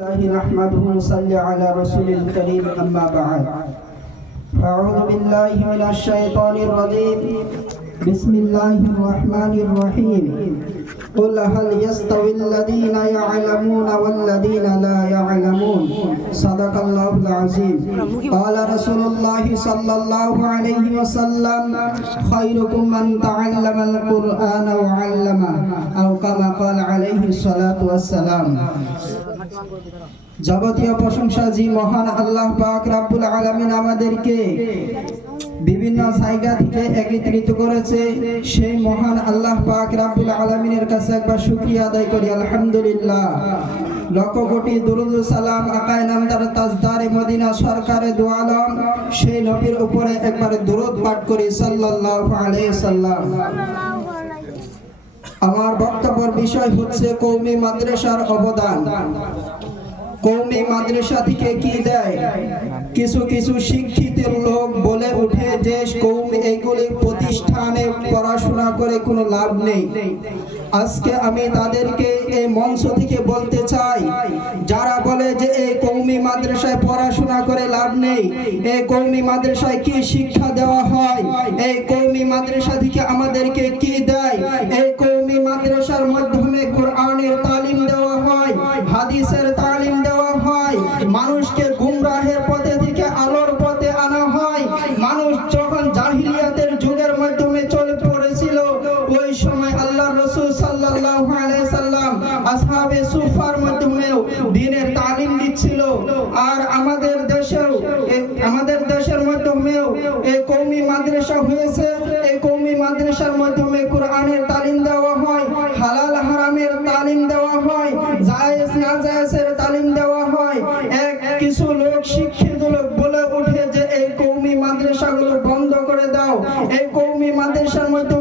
الله نحمده ونصلي على رسول الكريم أما بعد. أعوذ بالله من الشيطان الرجيم. بسم الله الرحمن الرحيم. قل هل يستوي الذين يعلمون والذين لا يعلمون؟ صدق الله العظيم. قال رسول الله صلى الله عليه وسلم خيركم من تعلم القرآن وعلمه أو كما قال عليه الصلاة والسلام. যাবতীয় প্রশংসা জি মহান আল্লাহ পাক রাব্বুল আলামিন আমাদেরকে। বিভিন্ন জায়গা থেকে একত্রিত করেছে। সেই মহান আল্লাহ পাক রাব্বুল আলামিনের কাছে একবার শুকরিয়া আদায় করি, আলহামদুলিল্লাহ। লক্ষ কোটি দুরুদ সালাম আকায় নামদার তাজদারে মদিনা সরকারে দু আলম, সেই নবীর উপরে একবার দুরুদ পাঠ করি, সাল্লাল্লাহু আলাইহি সাল্লাম আমার বক্তব্যের বিষয় হচ্ছে কৌমি মাদ্রাসার অবদান। কৌমি মাদ্রাসা থেকে কি দেয়? কিছু কিছু শিক্ষিত লোক বলে উঠে যে কৌমি এইগুলি প্রতিষ্ঠানে পড়াশোনা করে কোনো লাভ নেই। আজকে আমি তাদেরকে এই মঞ্চ থেকে বলতে চাই, যারা বলে যে, এই কৌমি মাদ্রাসায় পড়াশোনা করে লাভ নেই, এই কৌমি মাদ্রাসায় কি শিক্ষা দেওয়া হয়? এই কৌমি মাদ্রাসা থেকে আমাদেরকে কি দেয়? হাদিসের তালিম দেওয়া হয়। মানুষকে গুমরাহের পথে থেকে আলোর পথে আনা হয়। মানুষ যখন জাহিলিয়াতের যুগের মাধ্যমে চলে পড়েছিল, ওই সময় আল্লাহ রসুল আলাইহি সাল্লাম আসহাবে সুফার মাধ্যমেও দ্বীনের তালিম দিচ্ছিল। আর আমাদের দেশেও আমাদের দেশের মাধ্যমেও এই কওমি মাদ্রাসা হয়েছে। এই কওমি মাদ্রাসার মাধ্যমে এক কিছু লোক, শিক্ষিত লোক বলে উঠে যে, এই কৌমি মাদ্রাসাগুলো বন্ধ করে দাও। এই কৌমি মাদ্রাসার মাধ্যমে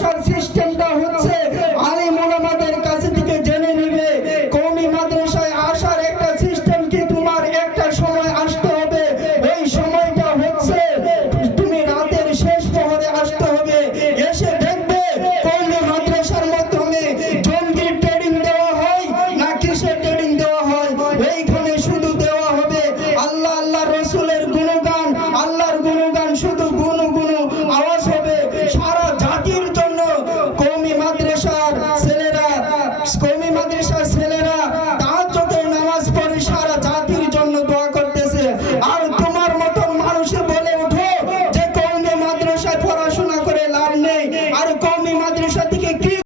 শাসন সিস্টেম Bangladeş আর ছেলে